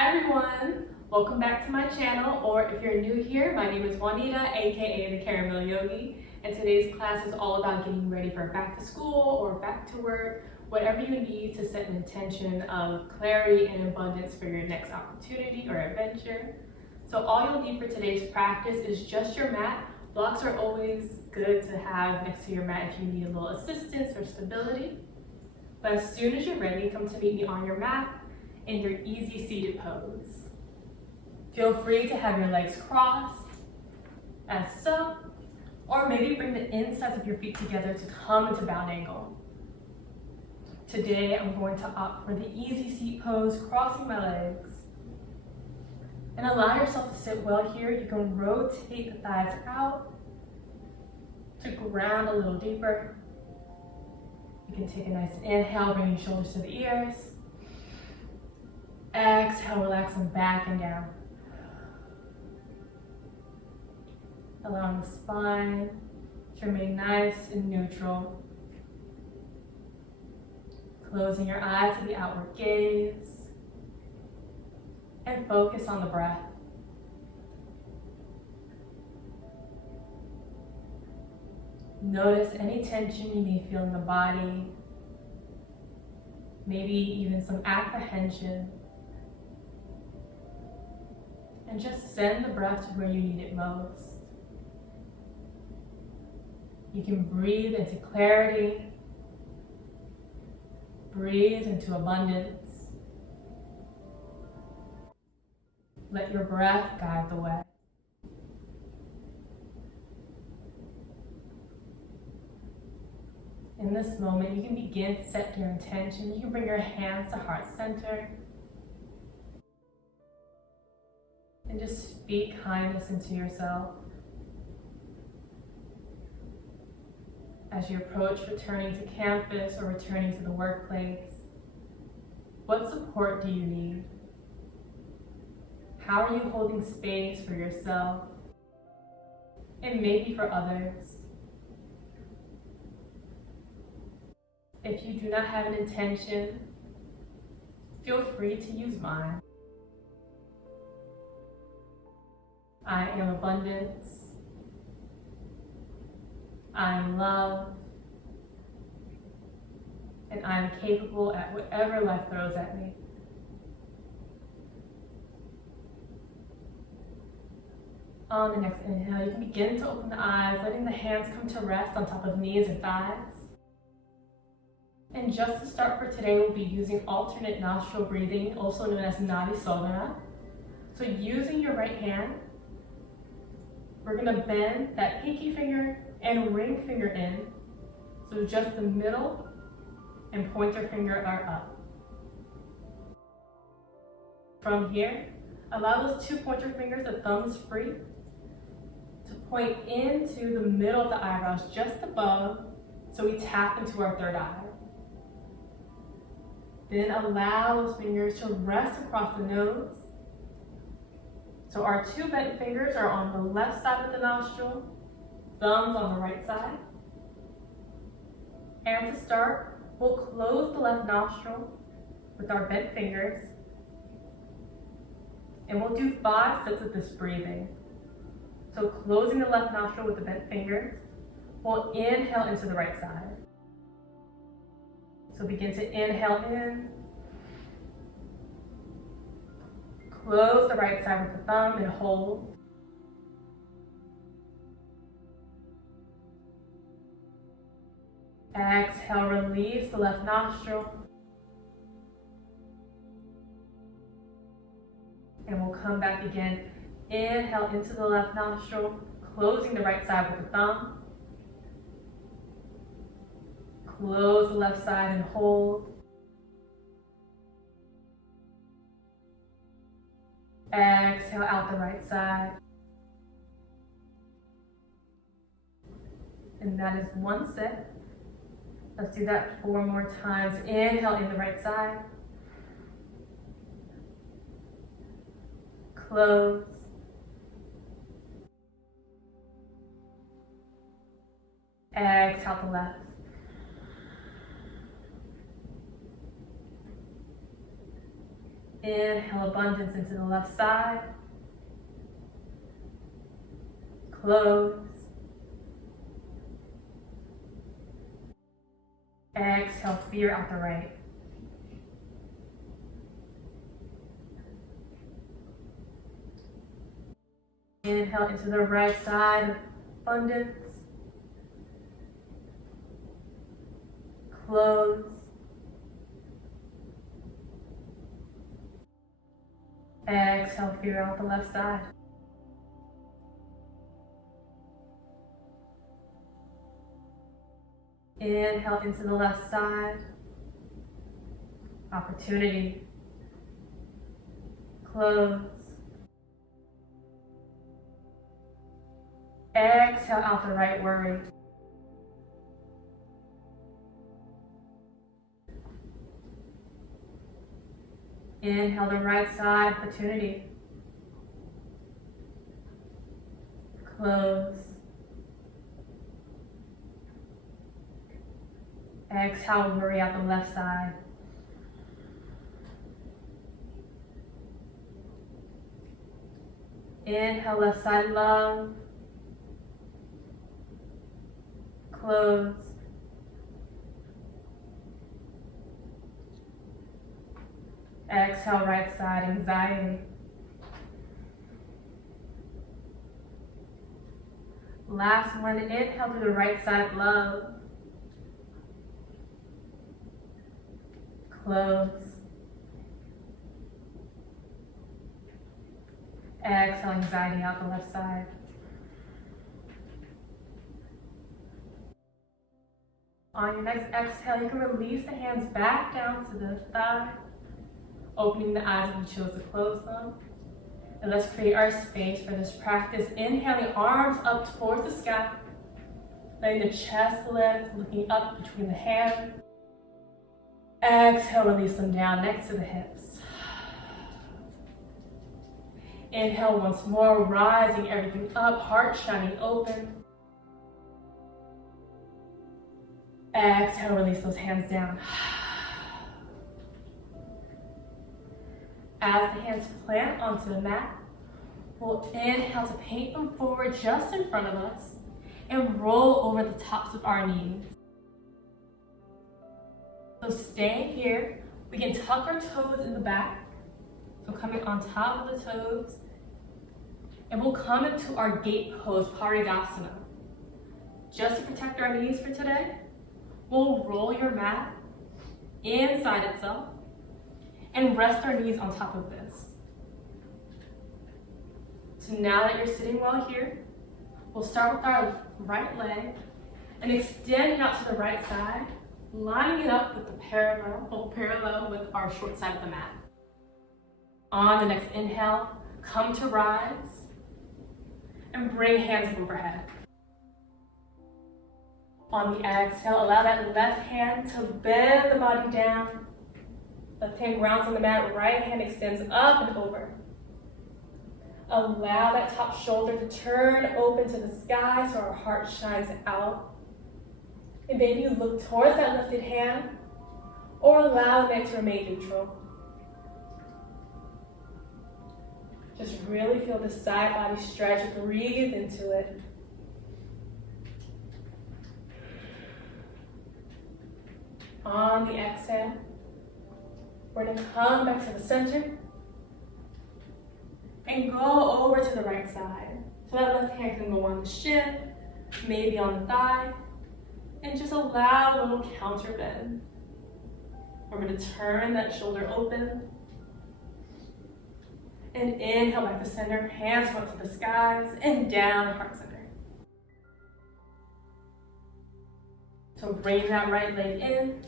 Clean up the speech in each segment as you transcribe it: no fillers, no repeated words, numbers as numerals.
Hi everyone, welcome back to my channel, or if you're new here, my name is Juanita, aka the Caramel Yogi, and today's class is all about getting ready for back to school or back to work, whatever you need to set an intention of clarity and abundance for your next opportunity or adventure. So all you'll need for today's practice is just your mat. Blocks are always good to have next to your mat if you need a little assistance or stability. But as soon as you're ready, come to meet me on your mat in your easy seated pose. Feel free to have your legs crossed, as so, or maybe bring the insides of your feet together to come into bound angle. Today, I'm going to opt for the easy seat pose, crossing my legs. And allow yourself to sit well here. You can rotate the thighs out to ground a little deeper. You can take a nice inhale, bringing shoulders to the ears. Exhale, relax them back and down. Allowing the spine to remain nice and neutral. Closing your eyes to the outward gaze. And focus on the breath. Notice any tension you may feel in the body, maybe even some apprehension. And just send the breath to where you need it most. You can breathe into clarity, breathe into abundance. Let your breath guide the way. In this moment, you can begin to set your intention. You can bring your hands to heart center. And just speak kindness into yourself. As you approach returning to campus or returning to the workplace, what support do you need? How are you holding space for yourself and maybe for others? If you do not have an intention, feel free to use mine. I am abundance. I am love. And I am capable at whatever life throws at me. On the next inhale, you can begin to open the eyes, letting the hands come to rest on top of knees and thighs. And just to start for today, we'll be using alternate nostril breathing, also known as Nadi Sodhana. So using your right hand, we're going to bend that pinky finger and ring finger in. So just the middle and pointer finger are up. From here, allow those two pointer fingers, the thumbs free, to point into the middle of the eyebrows, just above, so we tap into our third eye. Then allow those fingers to rest across the nose. So our two bent fingers are on the left side of the nostril, thumbs on the right side. And to start, we'll close the left nostril with our bent fingers. And we'll do 5 sets of this breathing. So closing the left nostril with the bent fingers, we'll inhale into the right side. So begin to inhale in. Close the right side with the thumb and hold. Exhale, release the left nostril. And we'll come back again. Inhale into the left nostril, closing the right side with the thumb. Close the left side and hold. Exhale out the right side. And that is 1 set. Let's do that 4 more times. Inhale in the right side. Close. Exhale the left. Inhale abundance into the left side. Close. Exhale fear out the right. Inhale into the right side, abundance. Close. Exhale, fear out the left side. Inhale into the left side. Opportunity. Close. Exhale out the right, worry. Inhale the right side, opportunity. Close. Exhale, worry out the left side. Inhale, left side, love. Close. Exhale, right side, anxiety. Last one, inhale to the right side, love. Close. Exhale, anxiety out the left side. On your next exhale, you can release the hands back down to the thigh, opening the eyes if you chose to close them. And let's create our space for this practice. Inhaling, arms up towards the sky, letting the chest lift, looking up between the hands. Exhale, release them down next to the hips. Inhale once more, rising everything up, heart shining open. Exhale, release those hands down. As the hands plant onto the mat, we'll inhale to paint them forward just in front of us and roll over the tops of our knees. So staying here, we can tuck our toes in the back. So coming on top of the toes, and we'll come into our gate pose, Parigasana. Just to protect our knees for today, we'll roll your mat inside itself and rest our knees on top of this. So now that you're sitting well here, we'll start with our right leg and extend it out to the right side, lining it up with the parallel with our short side of the mat. On the next inhale, come to rise and bring hands overhead. On the exhale, allow that left hand to bend the body down. Left hand grounds on the mat, right hand extends up and over. Allow that top shoulder to turn open to the sky so our heart shines out. And maybe you look towards that lifted hand, or allow the neck to remain neutral. Just really feel the side body stretch, breathe into it. On the exhale, we're going to come back to the center and go over to the right side. So that left hand can go on the shin, maybe on the thigh, and just allow a little counter bend. We're going to turn that shoulder open. And inhale back to center, hands up to the skies, and down, heart center. So bring that right leg in,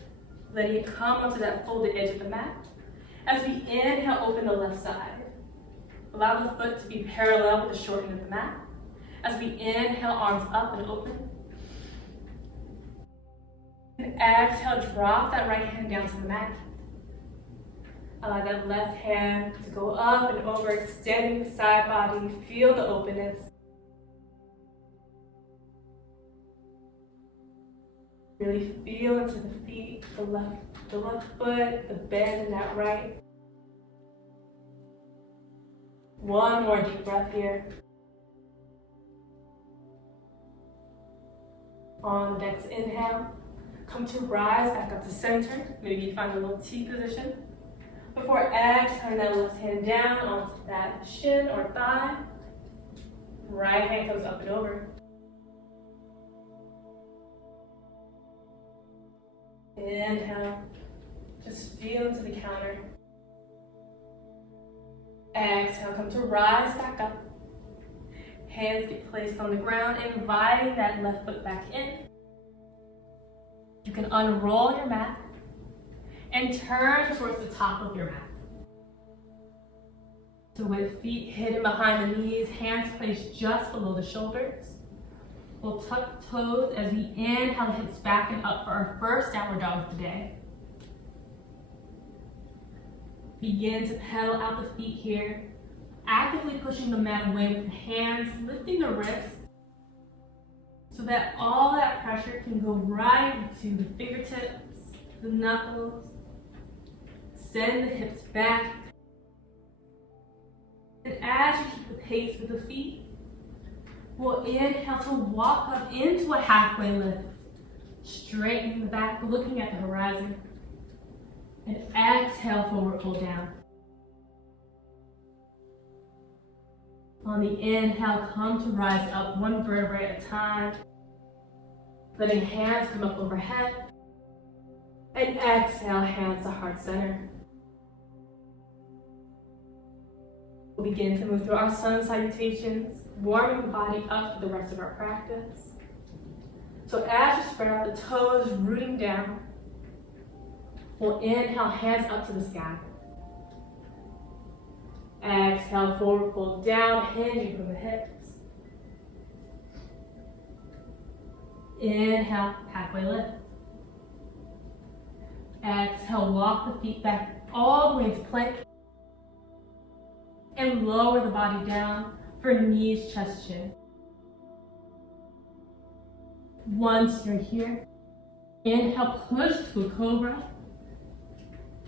letting it come onto that folded edge of the mat. As we inhale, open the left side. Allow the foot to be parallel with the short end of the mat. As we inhale, arms up and open. And exhale, drop that right hand down to the mat. Allow that left hand to go up and over, extending the side body. Feel the openness. Really feel into the feet, the left foot, the bend in that right. One more deep breath here. On the next inhale, come to rise back up to center. Maybe you find a little T position. Before exhaling that left hand down onto that shin or thigh, right hand comes up and over. Inhale, just feel into the counter. Exhale, come to rise back up. Hands get placed on the ground, inviting that left foot back in. You can unroll your mat and turn towards the top of your mat. So with feet hidden behind the knees, hands placed just below the shoulders. We'll tuck toes as we inhale the hips back and up for our first downward dog of the day. Begin to pedal out the feet here, actively pushing the mat away with the hands, lifting the wrists so that all that pressure can go right to the fingertips, the knuckles. Send the hips back. And as you keep the pace with the feet, we'll inhale to walk up into a halfway lift. Straightening the back, looking at the horizon. And exhale, forward fold down. On the inhale, come to rise up one vertebrae at a time. Letting hands come up overhead. And exhale, hands to heart center. We'll begin to move through our sun salutations, warming the body up for the rest of our practice. So as you spread out the toes, rooting down, we'll inhale, hands up to the sky. Exhale, forward fold down, hinging from the hips. Inhale, halfway lift. Exhale, walk the feet back all the way to plank. And lower the body down for knees, chest, chin. Once you're here, inhale, push to a cobra.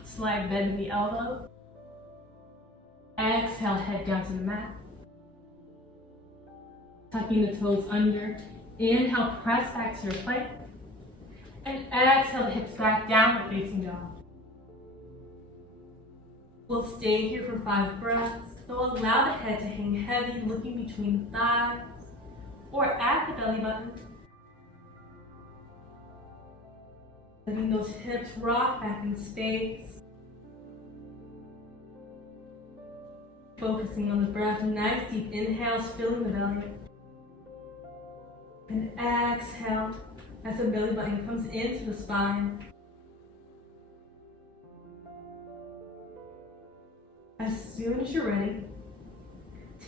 Slight bend in the elbow. Exhale, head down to the mat. Tucking the toes under. Inhale, press back to your plank. And exhale, the hips back, downward facing dog. We'll stay here for 5 breaths. So allow the head to hang heavy, looking between the thighs or at the belly button. Letting those hips rock back in space. Focusing on the breath, nice deep inhales, filling the belly. And exhale as the belly button comes into the spine. As soon as you're ready,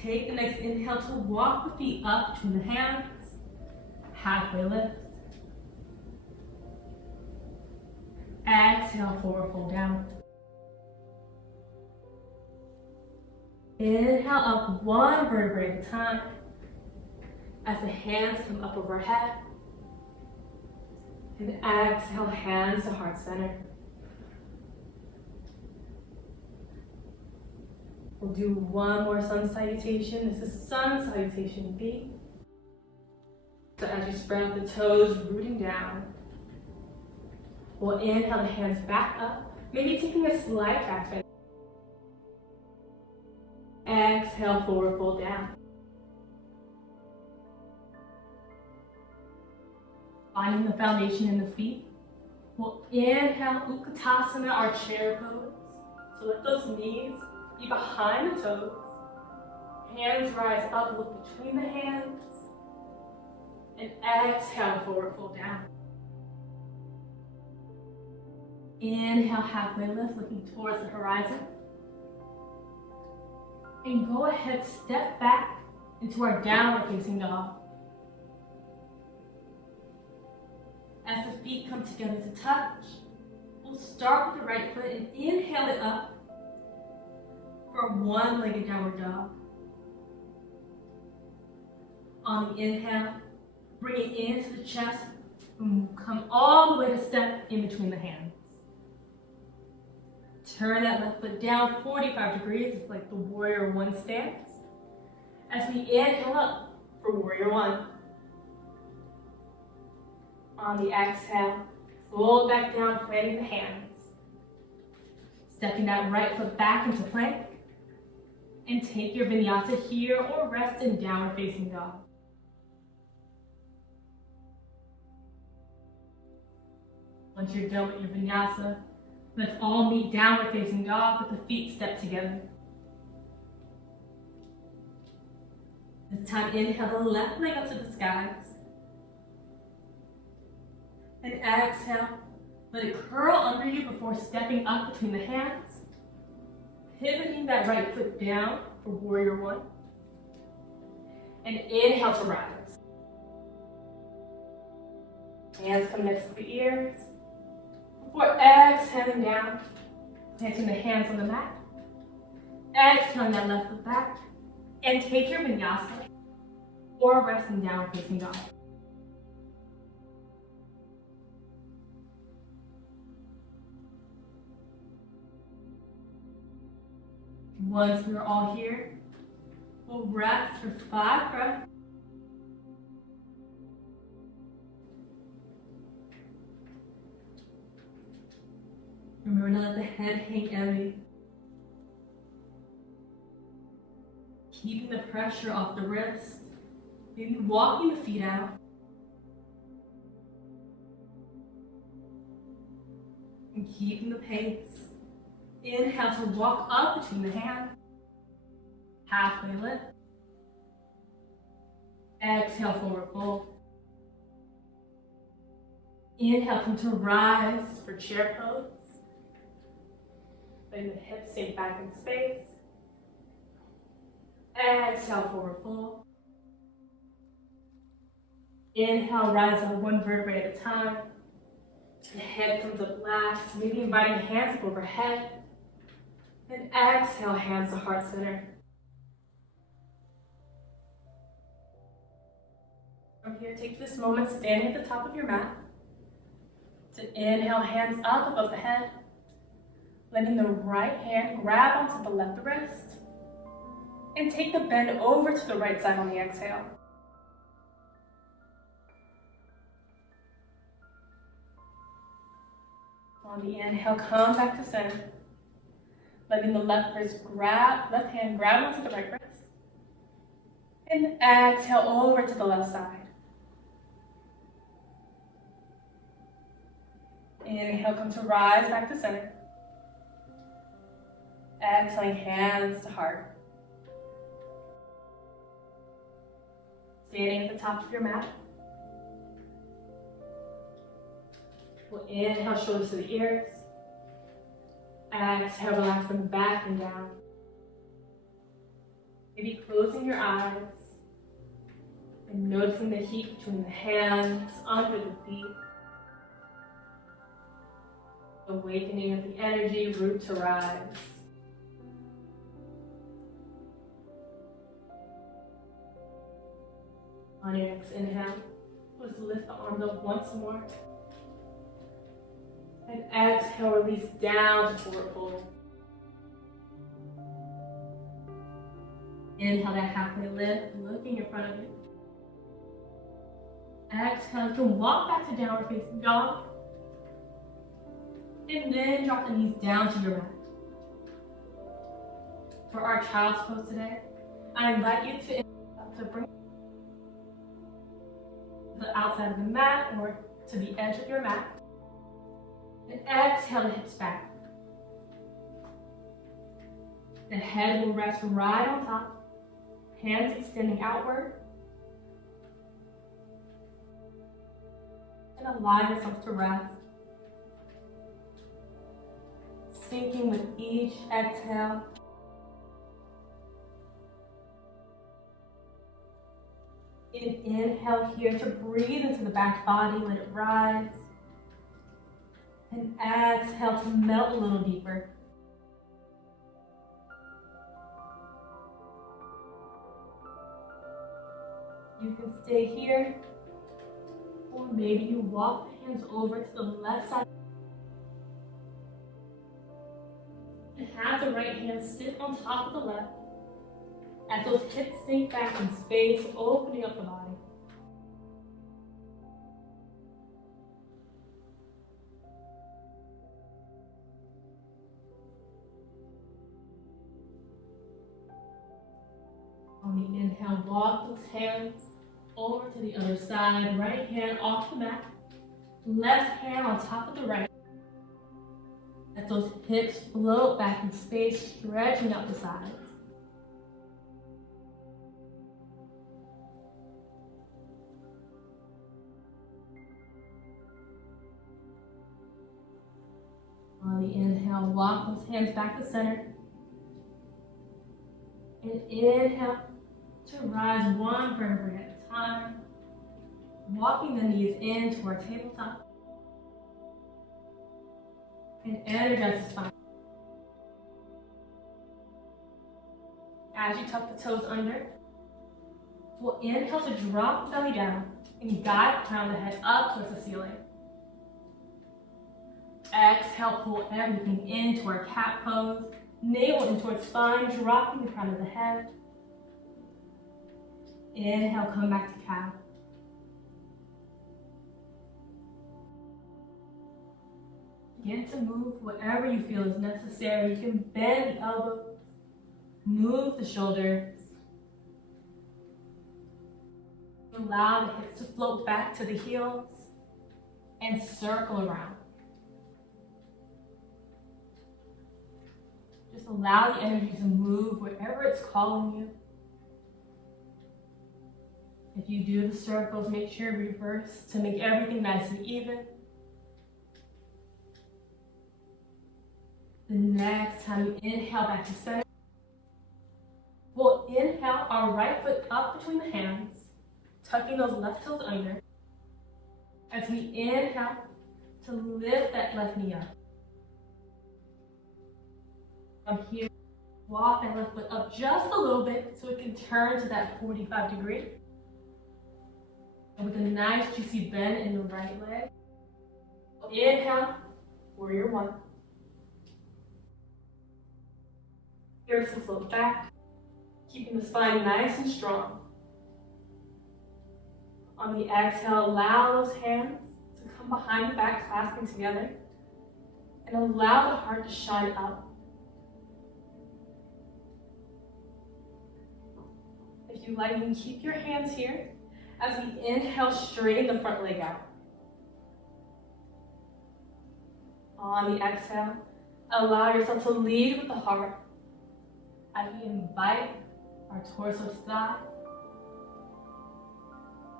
take the next inhale to walk the feet up between the hands, halfway lift. Exhale, forward fold down. Inhale up one vertebrae at a time as the hands come up overhead. And exhale, hands to heart center. We'll do one more sun salutation. This is sun salutation B. So as you spread out the toes, rooting down, we'll inhale the hands back up, maybe taking a slight back bend. Exhale, forward fold down. Finding the foundation in the feet. We'll inhale, Utkatasana, our chair pose. So let those knees be behind the toes. Hands rise up, look between the hands. And exhale, forward fold down. Inhale, halfway lift, looking towards the horizon. And go ahead, step back into our downward facing dog. As the feet come together to touch, we'll start with the right foot and inhale it up for one-legged downward dog. On the inhale, bring it into the chest and come all the way to step in between the hands. Turn that left foot down 45 degrees. It's like the warrior one stance. As we inhale up for warrior one. On the exhale, fold back down, planting the hands. Stepping that right foot back into plank. And take your vinyasa here or rest in downward facing dog. Once you're done with your vinyasa, let's all meet downward facing dog with the feet step together. This time, inhale the left leg up to the skies. And exhale, let it curl under you before stepping up between the hands. Pivoting that right foot down for warrior one. And inhale to rise. Hands come next to the ears. Before exhaling down, planting the hands on the mat. Exhaling that left foot back. And take your vinyasa or resting down facing dog. Once we're all here, we'll rest for 5 breaths. Remember to let the head hang heavy. Keeping the pressure off the wrist. Maybe walking the feet out. And keeping the pace. Inhale to walk up between the hands. Halfway lift. Exhale, forward fold. Inhale, come to rise for chair pose. Letting the hips sink back in space. Exhale, forward fold. Inhale, rise up one vertebrae at a time. The head comes up last, maybe inviting hands up overhead. Then exhale, hands to heart center. From here, take this moment standing at the top of your mat to inhale, hands up above the head. Letting the right hand grab onto the left wrist. And take the bend over to the right side on the exhale. On the inhale, come back to center. Letting the left hand grab onto the right wrist. And exhale over to the left side. Inhale, come to rise back to center. Exhaling, hands to heart. Standing at the top of your mat. We'll inhale, shoulders to the ears. Exhale, relax them back and down. Maybe closing your eyes and noticing the heat between the hands, under the feet. Awakening of the energy, root to rise. On your next inhale, let's lift the arms up once more. And exhale, release down to forward fold. Inhale that halfway lift, looking in front of you. Exhale, you can walk back to downward facing dog. And then drop the knees down to your mat. For our child's pose today, I invite you to bring the outside of the mat or to the edge of your mat. And exhale the hips back. The head will rest right on top. Hands extending outward. And allow yourself to rest. Sinking with each exhale. Inhale here to breathe into the back body, let it rise. And exhale to melt a little deeper. You can stay here, or maybe you walk the hands over to the left side. And have the right hand sit on top of the left as those hips sink back in space, opening up the body. On the inhale, walk those hands over to the other side. Right hand off the mat. Left hand on top of the right. As those hips float back in space, stretching out the sides. On the inhale, walk those hands back to center. And inhale to rise one vertebrae at a time. Walking the knees into our tabletop. And energize the spine. As you tuck the toes under, we'll inhale to drop the belly down and guide the crown of the head up towards the ceiling. Exhale, pull everything into our cat pose. Navel in towards spine, dropping the crown of the head. Inhale, come back to cow. Begin to move whatever you feel is necessary. You can bend the elbows, move the shoulders. Allow the hips to float back to the heels and circle around. Just allow the energy to move wherever it's calling you. If you do the circles, make sure you reverse to make everything nice and even. The next time you inhale back to center, we'll inhale our right foot up between the hands, tucking those left toes under. As we inhale to lift that left knee up. From here, walk that left foot up just a little bit so it can turn to that 45 degree. And with a nice juicy bend in the right leg. Inhale, warrior one. Here to float back, keeping the spine nice and strong. On the exhale, allow those hands to come behind the back, clasping together. And allow the heart to shine up. If you like, you can keep your hands here as we inhale, straighten the front leg out. On the exhale, allow yourself to lead with the heart as we invite our torso to thigh.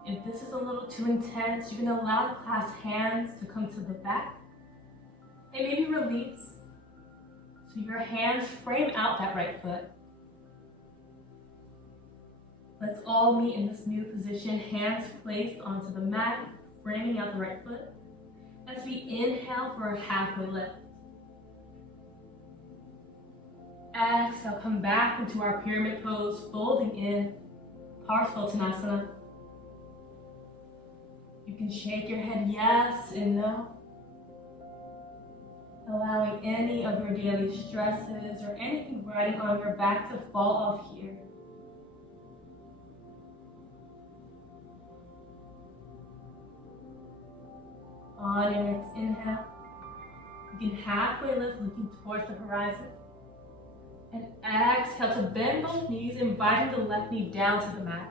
If this is a little too intense, you can allow the clasped hands to come to the back and maybe release. So your hands frame out that right foot. Let's all meet in this new position, hands placed onto the mat, framing out the right foot. As we inhale for a halfway lift. Exhale, come back into our pyramid pose, folding in, Parsvottanasana. You can shake your head yes and no. Allowing any of your daily stresses or anything riding on your back to fall off here. On your next inhale, you can halfway lift, looking towards the horizon. And exhale to bend both knees, inviting the left knee down to the mat.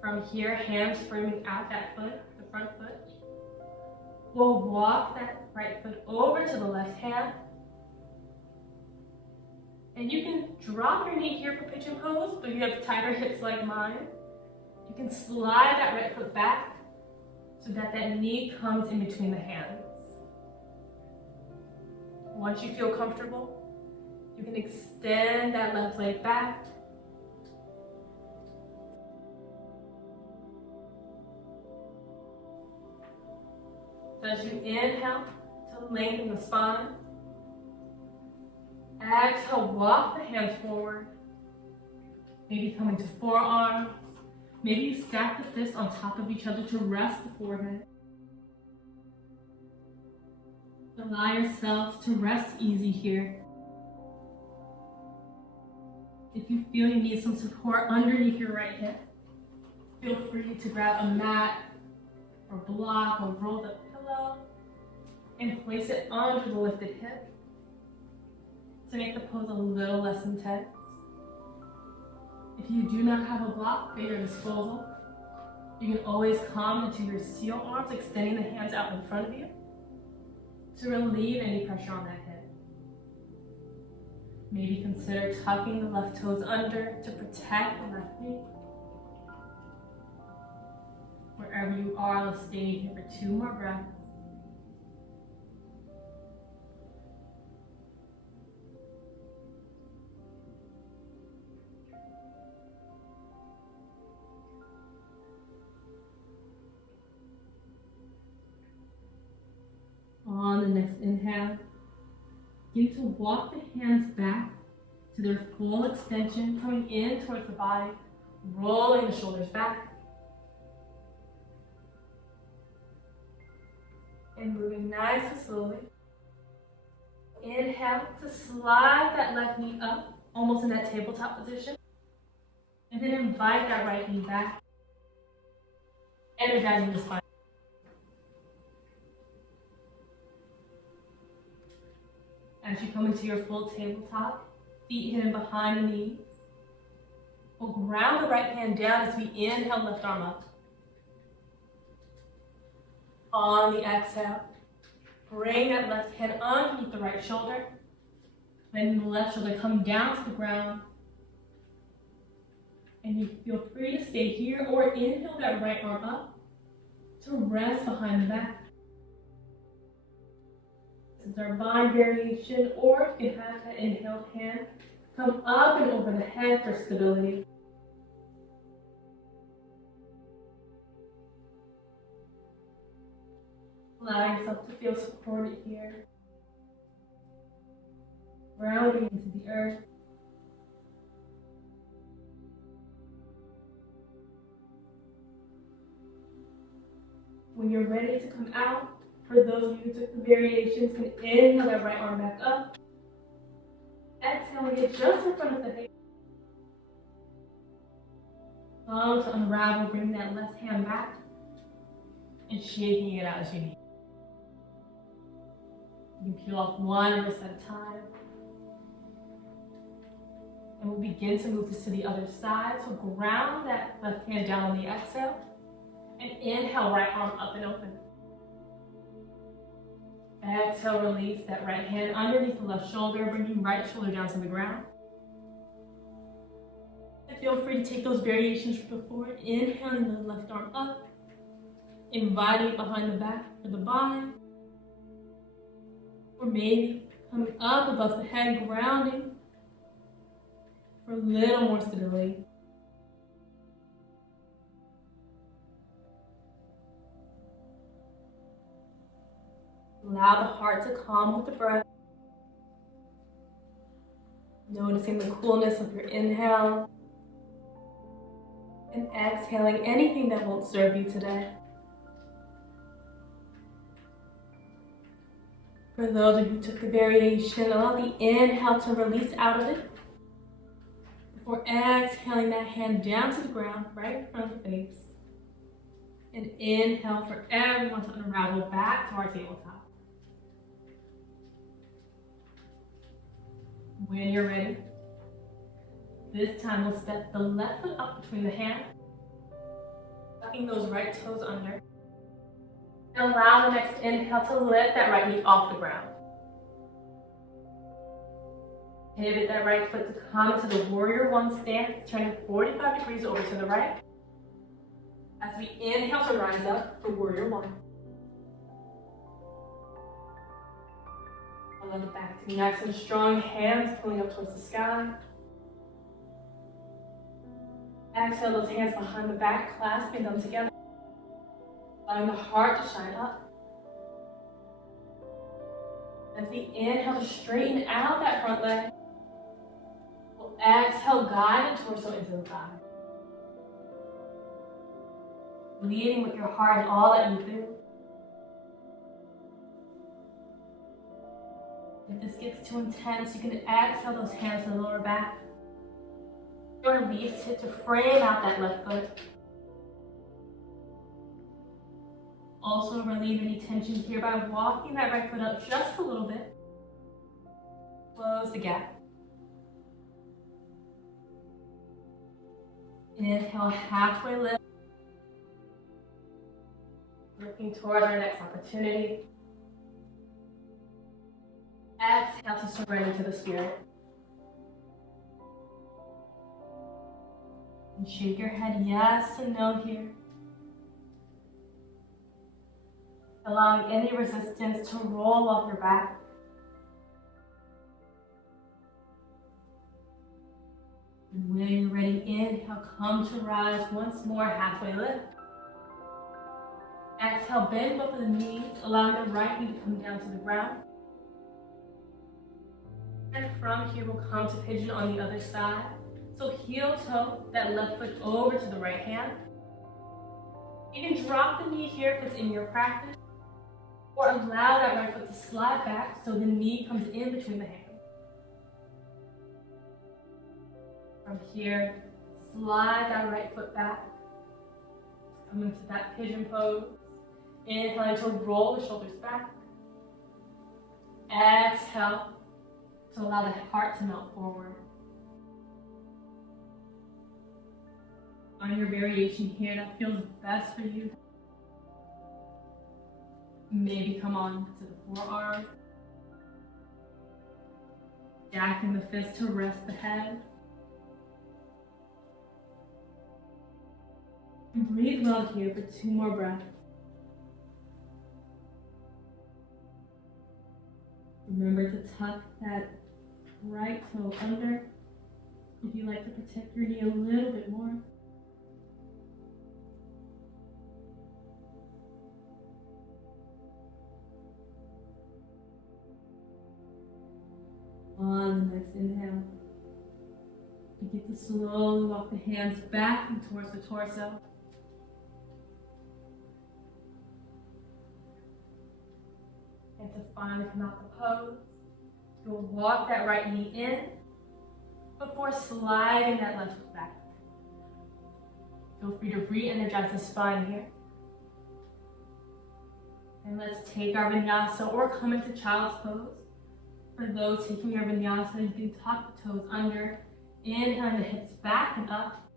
From here, hands framing out that foot, the front foot. We'll walk that right foot over to the left hand. And you can drop your knee here for pigeon pose, but you have tighter hips like mine. You can slide that right foot back so that that knee comes in between the hands. Once you feel comfortable, you can extend that left leg back. So as you inhale to lengthen the spine, exhale, walk the hands forward, maybe coming to forearms. Maybe you stack the fists on top of each other to rest the forehead. Allow yourself to rest easy here. If you feel you need some support underneath your right hip, feel free to grab a mat or block or rolled up pillow and place it under the lifted hip to make the pose a little less intense. If you do not have a block at your disposal, you can always come into your seal arms, extending the hands out in front of you to relieve any pressure on that hip. Maybe consider tucking the left toes under to protect the left knee. Wherever you are, let's stay here for 2 more breaths. On the next inhale, begin to walk the hands back to their full extension, coming in towards the body, rolling the shoulders back. And moving nice and slowly. Inhale to slide that left knee up, almost in that tabletop position. And then invite that right knee back, energizing the spine. As you come into your full tabletop, feet hidden behind the knees. We'll ground the right hand down as we inhale, left arm up. On the exhale, bring that left hand underneath the right shoulder. Then the left shoulder come down to the ground. And you feel free to stay here or inhale that right arm up to rest behind the back. This is our bind variation, or you can have that inhaled hand come up and over the head for stability. Allow yourself to feel supported here. Grounding into the earth. When you're ready to come out, for those of you who took the variations, can inhale that right arm back up. Exhale, get just in front of the face. Come to unravel, bring that left hand back and shaking it out as you need. You can peel off one wrist at a time. And we'll begin to move this to the other side. So ground that left hand down on the exhale. And inhale, right arm up and open. Exhale, release that right hand underneath the left shoulder, bringing right shoulder down to the ground. And feel free to take those variations from before, inhaling the left arm up, inviting it behind the back for the bind. Or maybe coming up above the head, grounding for a little more stability. Allow the heart to calm with the breath. Noticing the coolness of your inhale. And exhaling anything that won't serve you today. For those of you who took the variation, allow the inhale to release out of it. Before exhaling that hand down to the ground, right in front of the face. And inhale for everyone to unravel back to our tabletop. When you're ready, this time we'll step the left foot up between the hands, tucking those right toes under. And allow the next inhale to lift that right knee off the ground. Pivot that right foot to come into the warrior one stance, turning 45 degrees over to the right. As we inhale to rise up for warrior one. Allow the back to be nice and strong, hands pulling up towards the sky. Exhale those hands behind the back, clasping them together. Allowing the heart to shine up. As we inhale to straighten out that front leg. We'll exhale, guide the torso into the thigh. Leading with your heart in all that you do. If this gets too intense, you can exhale those hands to the lower back. Or release it to frame out that left foot. Also relieve any tension here by walking that right foot up just a little bit. Close the gap. Inhale, halfway lift. Looking towards our next opportunity. Exhale to surrender to the spirit. And shake your head yes and no here. Allowing any resistance to roll off your back. And when you're ready, inhale, come to rise once more, halfway lift. Exhale, bend both of the knees, allowing the right knee to come down to the ground. And from here, we'll come to pigeon on the other side. So heel toe that left foot over to the right hand. You can drop the knee here if it's in your practice, or allow that right foot to slide back so the knee comes in between the hands. From here, slide that right foot back. Come into that pigeon pose. Inhaling to roll the shoulders back. Exhale to allow the heart to melt forward. On your variation here that feels best for you. Maybe come on to the forearm. Stacking the fist to rest the head. And breathe well here for 2 more breaths. Remember to tuck that right toe under if you like to protect your knee a little bit more. On the next inhale, begin to slowly walk the hands back and towards the torso. And to finally come out the pose, you'll walk that right knee in before sliding that left foot back. Feel free to re-energize the spine here. And let's take our vinyasa or come into child's pose. For those taking your vinyasa, you can tuck the toes under, inhale the hips back and up.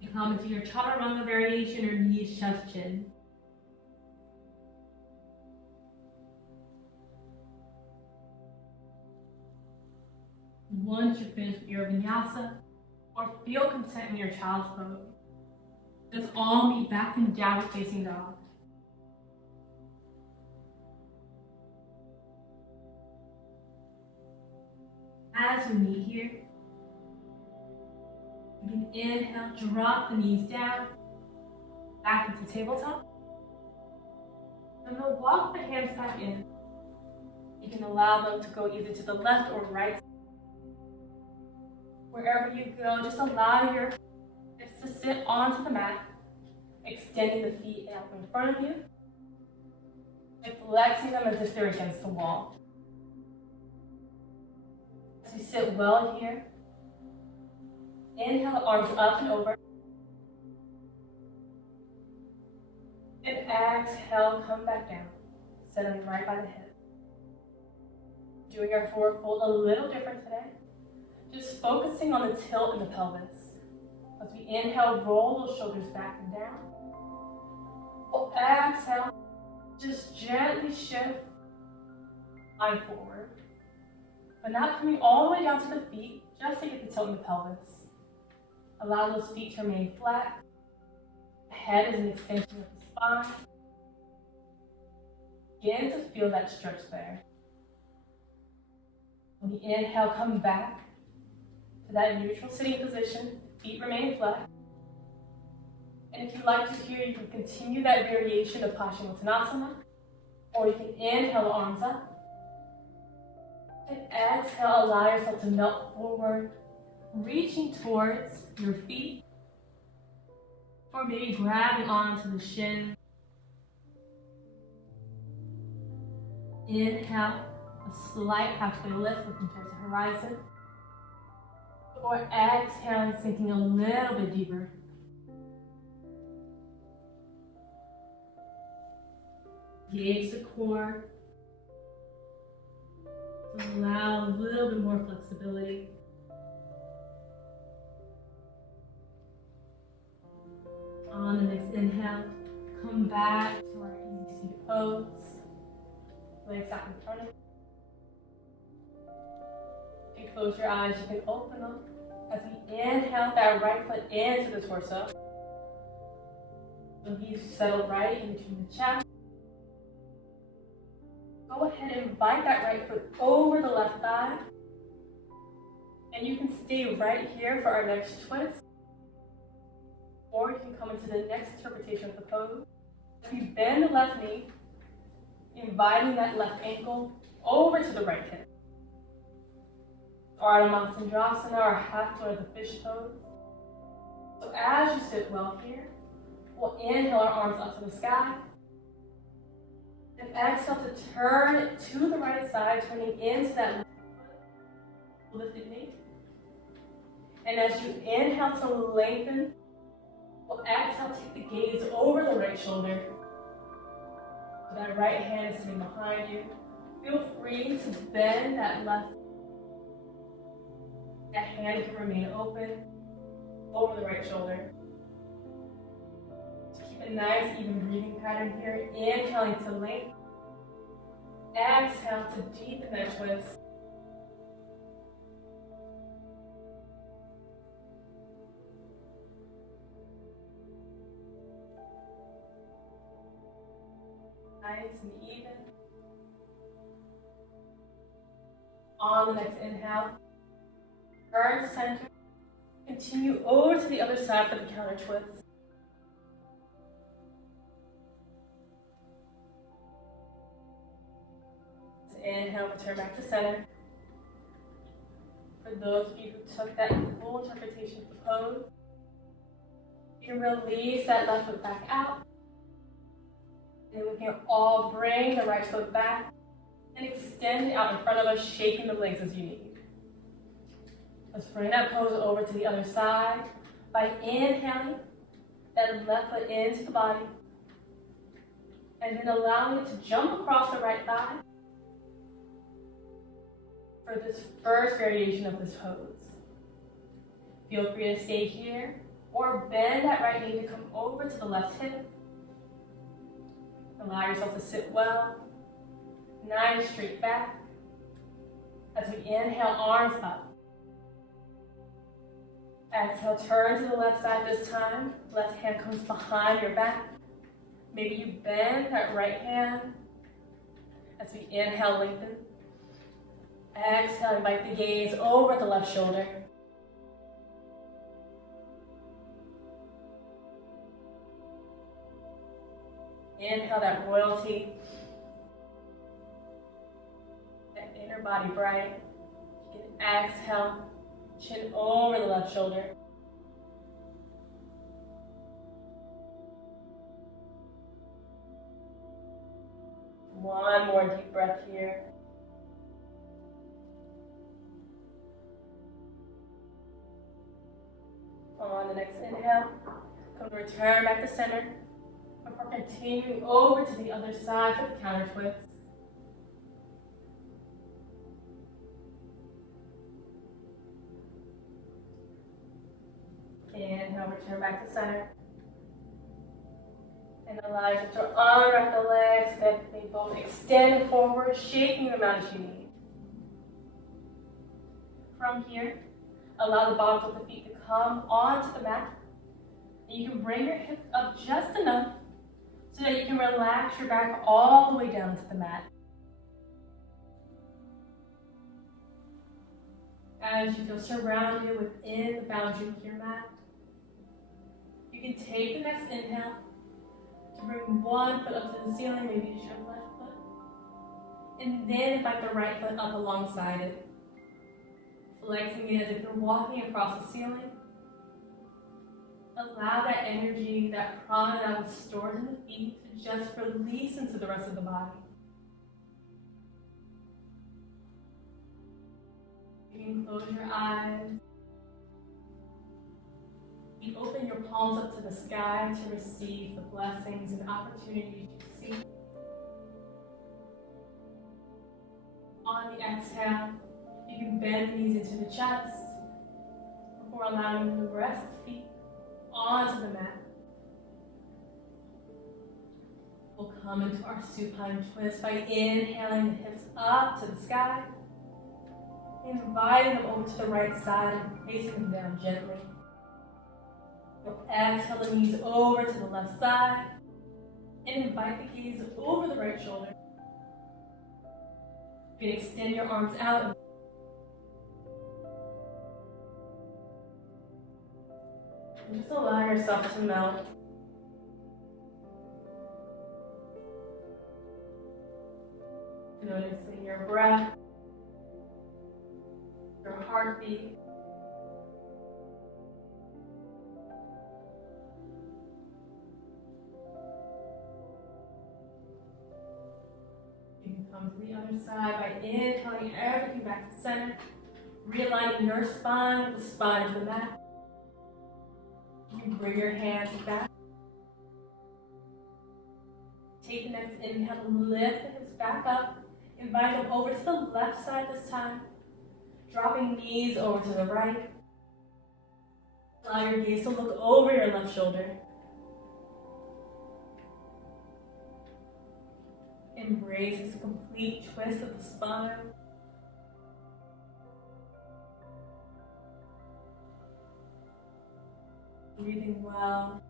You come into your chaturanga variation or knees, chest, chin. Once you're finished with your vinyasa, or feel content in your child's pose, let's all meet back in downward facing dog. As we meet here, you can inhale, drop the knees down, back into tabletop. And then walk the hands back in. You can allow them to go either to the left or right. Wherever you go, just allow your hips to sit onto the mat, extending the feet out in front of you, and flexing them as if they're against the wall. As you sit well here, inhale, arms up and over. And exhale, come back down, settling right by the hip. Doing our forward fold a little different today. Just focusing on the tilt in the pelvis. As we inhale, roll those shoulders back and down. We'll exhale, just gently shift, line forward. But not coming all the way down to the feet, just to get the tilt in the pelvis. Allow those feet to remain flat. The head is an extension of the spine. Begin to feel that stretch there. When we inhale, come back to that neutral sitting position. Feet remain flat. And if you'd like to here, you can continue that variation of Paschimottanasana, or you can inhale the arms up. And exhale, allow yourself to melt forward, reaching towards your feet, or maybe grabbing onto the shin. Inhale, A slight halfway lift, looking towards the horizon. Before exhaling, sinking a little bit deeper. Engage the core. Allow a little bit more flexibility. On the next inhale, come back to our easy seated pose. Legs out in front of you. If you close your eyes, you can open them. As we inhale that right foot into the torso. The knees settle right in between the chest. Go ahead and invite that right foot over the left thigh. And you can stay right here for our next twist. Or you can come into the next interpretation of the pose. As we bend the left knee, inviting that left ankle over to the right hip. Or Ardha Matsyendrasana, or half toward the fish pose. So as you sit well here, we'll inhale our arms up to the sky. And exhale to turn to the right side, turning into that lifted knee. And as you inhale to lengthen, we'll exhale, take the gaze over the right shoulder. So that right hand is sitting behind you. Feel free to bend that left. That hand can remain open over the right shoulder. So keep a nice even breathing pattern here. Inhaling to lengthen. Exhale to deepen that twist. Nice and even. On the next inhale, turn to center. Continue over to the other side for the counter twist. Inhale, return back to center. For those of you who took that full interpretation of the pose, you can release that left foot back out. And we can all bring the right foot back and extend it out in front of us, shaping the legs as you need. Let's bring that pose over to the other side by inhaling that left foot into the body and then allowing it to jump across the right thigh for this first variation of this pose. Feel free to stay here or bend that right knee to come over to the left hip. Allow yourself to sit well, nice straight back. As we inhale, arms up. Exhale, turn to the left side this time. Left hand comes behind your back. Maybe you bend that right hand. As we inhale, lengthen. Exhale, invite the gaze over the left shoulder. Inhale that royalty. That inner body bright. You can exhale, chin over the left shoulder. One more deep breath here. On the next inhale, come to return back to center. Before continuing over to the other side for the counter twist. Inhale, return back to center. And allow yourself to unwrap the legs, that they both extend forward, shaking them out as you need. From here, allow the bottoms of the feet to come onto the mat. And you can bring your hips up just enough so that you can relax your back all the way down to the mat. As you feel surrounded within the boundary of your mat, you can take the next inhale to bring one foot up to the ceiling, maybe it's your left foot, and then invite the right foot up alongside it, flexing it as if you're walking across the ceiling. Allow that energy, that prana that was stored in the feet to just release into the rest of the body. You can close your eyes. You open your palms up to the sky to receive the blessings and opportunities you see. On the exhale, you can bend the knees into the chest before allowing the rest of the feet onto the mat. We'll come into our supine twist by inhaling the hips up to the sky, inviting them over to the right side and placing them down gently. We'll exhale the knees over to the left side and invite the gaze over the right shoulder. You can extend your arms out. And just allow yourself to melt. Noticing your breath, your heartbeat. You can come to the other side by inhaling everything back to center, realigning your spine with the spine of the mat. You can bring your hands back. Take the next inhale and lift the hips back up. Invite them over to the left side this time. Dropping knees over to the right. Allow your gaze to look over your left shoulder. Embrace this complete twist of the spine. Breathing well.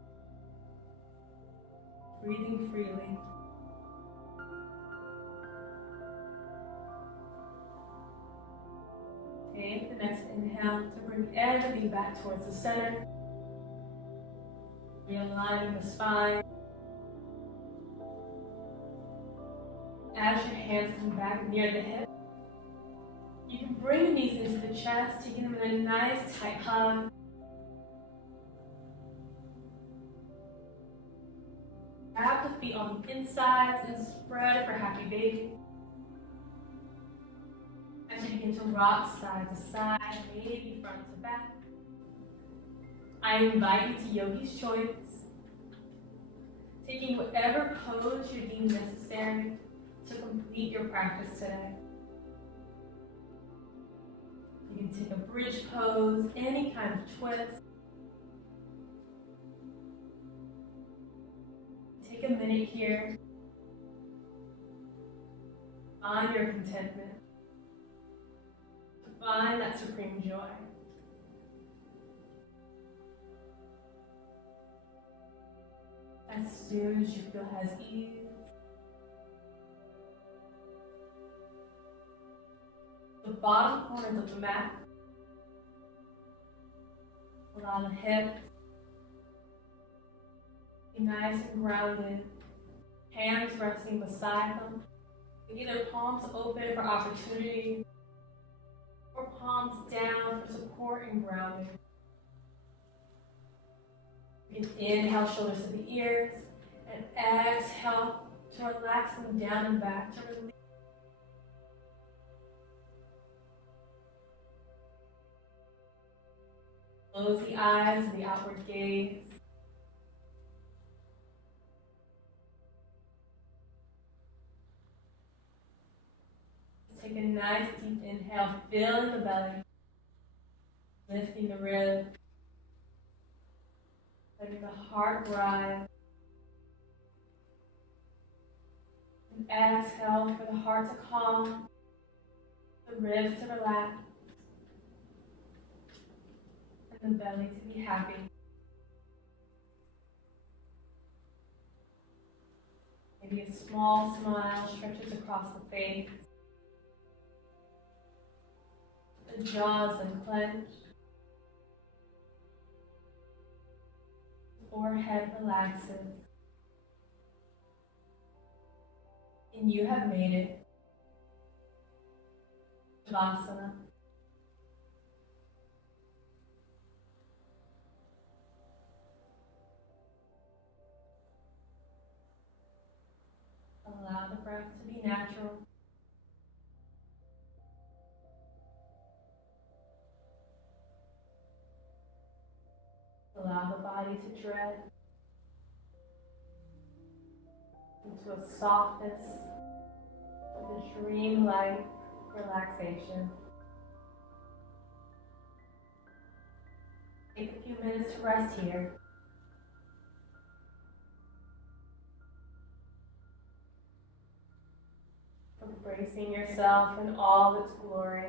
Breathing freely. Take the next inhale to bring everything back towards the center. Realigning the spine. As your hands come back near the hip, you can bring the knees into the chest, taking them in a nice tight hug. Wrap the feet on the insides and spread for happy baby. As you begin to rock side to side, maybe front to back, I invite you to yogi's choice, taking whatever pose you deem necessary to complete your practice today. You can take a bridge pose, any kind of twist. Take a minute here. Find your contentment. Find that supreme joy. As soon as you feel has ease, the bottom corners of the mat, allow the hips be nice and grounded, hands resting beside them, either palms open for opportunity or palms down for support and grounding. You can inhale shoulders to the ears and exhale to relax them down and back to release. Close the eyes to the outward gaze. Take a nice deep inhale, filling the belly, lifting the ribs, letting the heart rise. And exhale for the heart to calm, the ribs to relax, and the belly to be happy. Maybe a small smile stretches across the face. The jaws unclenched. Forehead relaxes. And you have made it. Savasana. Allow the breath to be natural. body to drift into a softness with a dreamlike relaxation. Take a few minutes to rest here. Embracing yourself in all its glory.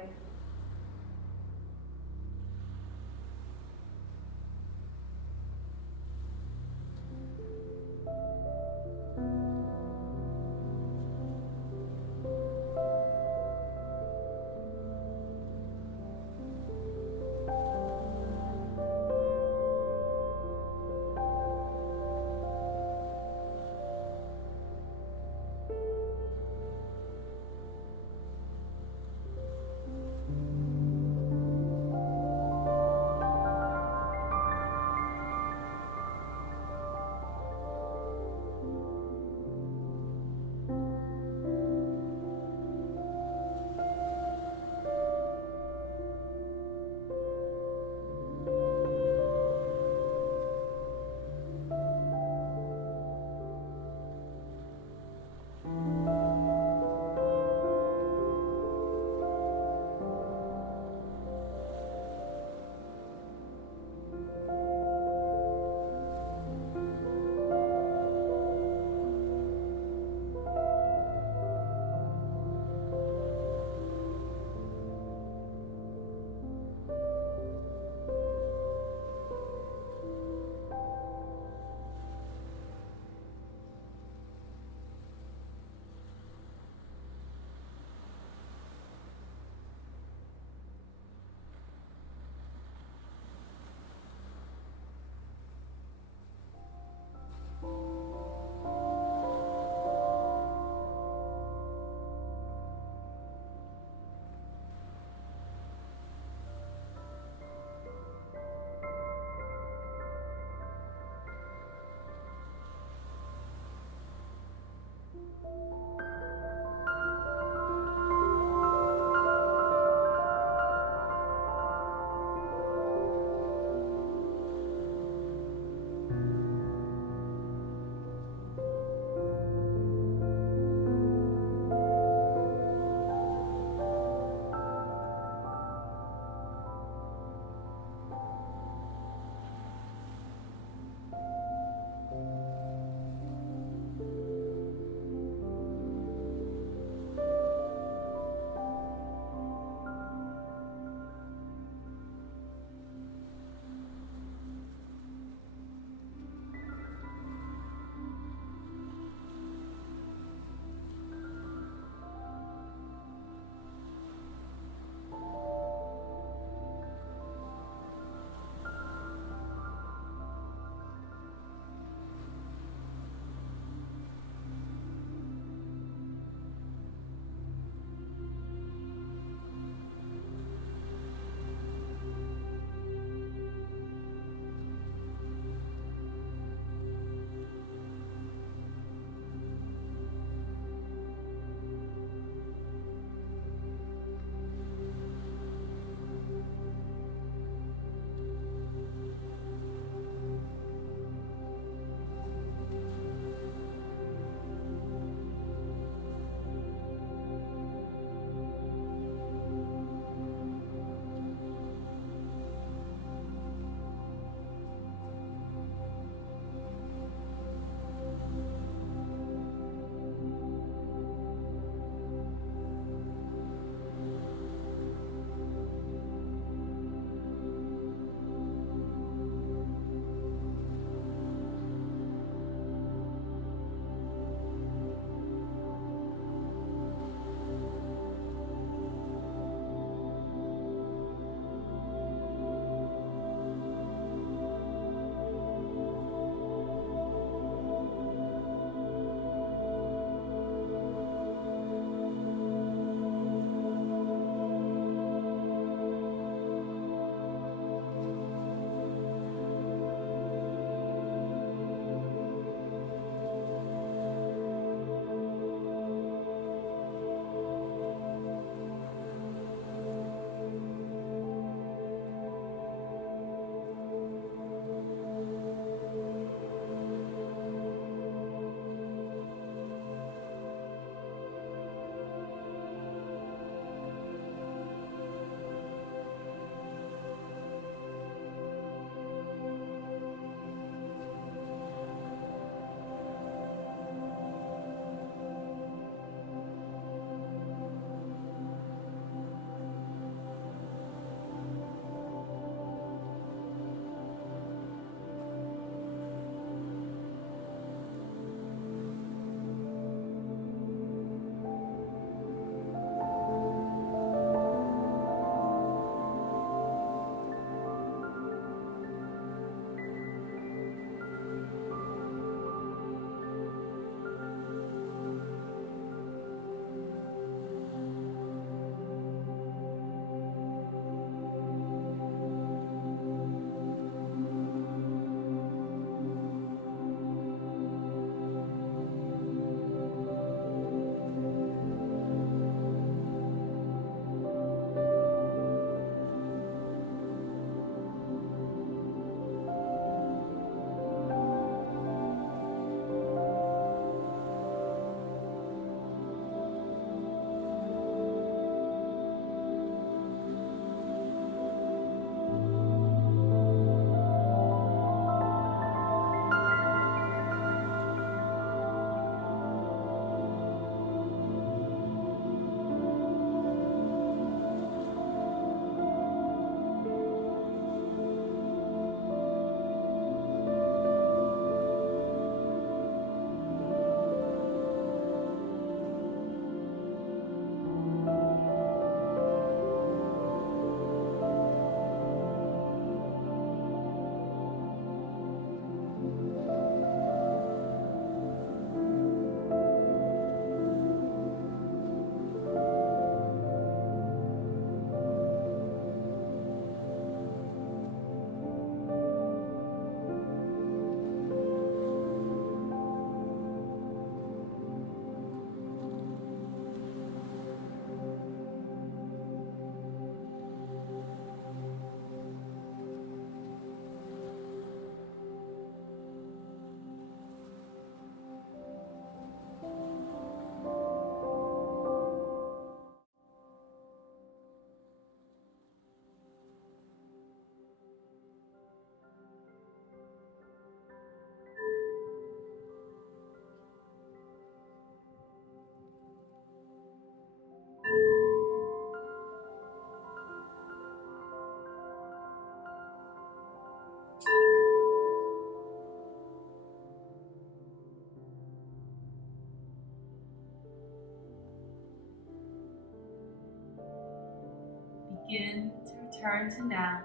begin to return to now.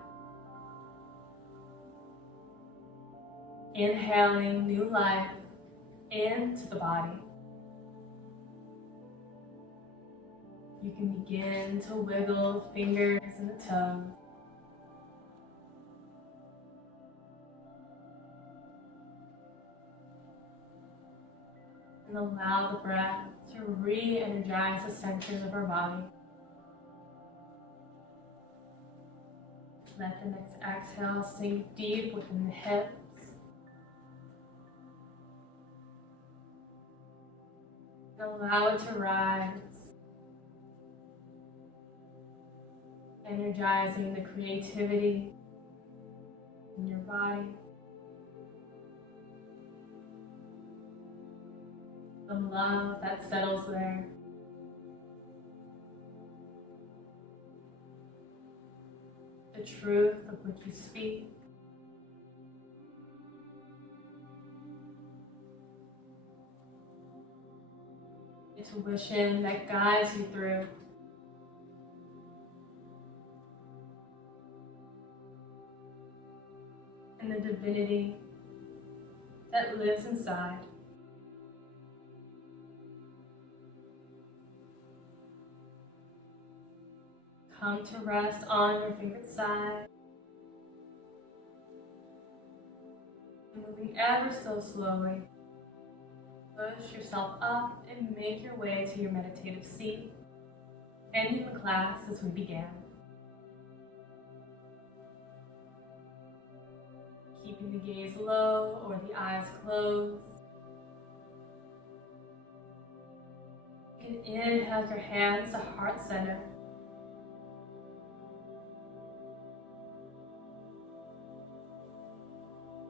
Inhaling new life into the body. You can begin to wiggle the fingers and the toes. And allow the breath to re-energize the centers of our body. Let the next exhale sink deep within the hips. And allow it to rise, energizing the creativity in your body, the love that settles there, the truth of which you speak, intuition that guides you through, and the divinity that lives inside. Come to rest on your favorite side, and moving ever so slowly, push yourself up and make your way to your meditative seat, ending the class as we began. Keeping the gaze low or the eyes closed. You can inhale your hands to heart center.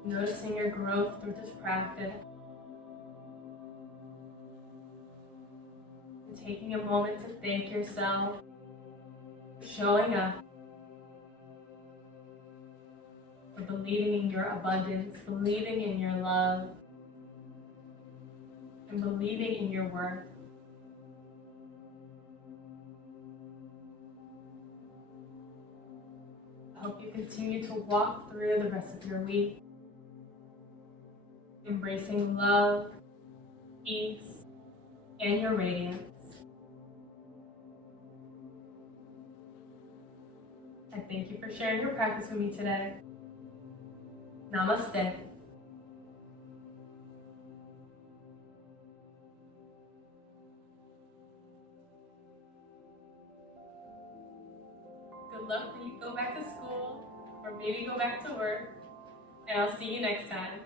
Noticing your growth through this practice. And taking a moment to thank yourself for showing up, for believing in your abundance, believing in your love, and believing in your worth. I hope you continue to walk through the rest of your week, embracing love, peace, and your radiance. I thank you for sharing your practice with me today. Namaste. Good luck when you go back to school, or maybe go back to work, and I'll see you next time.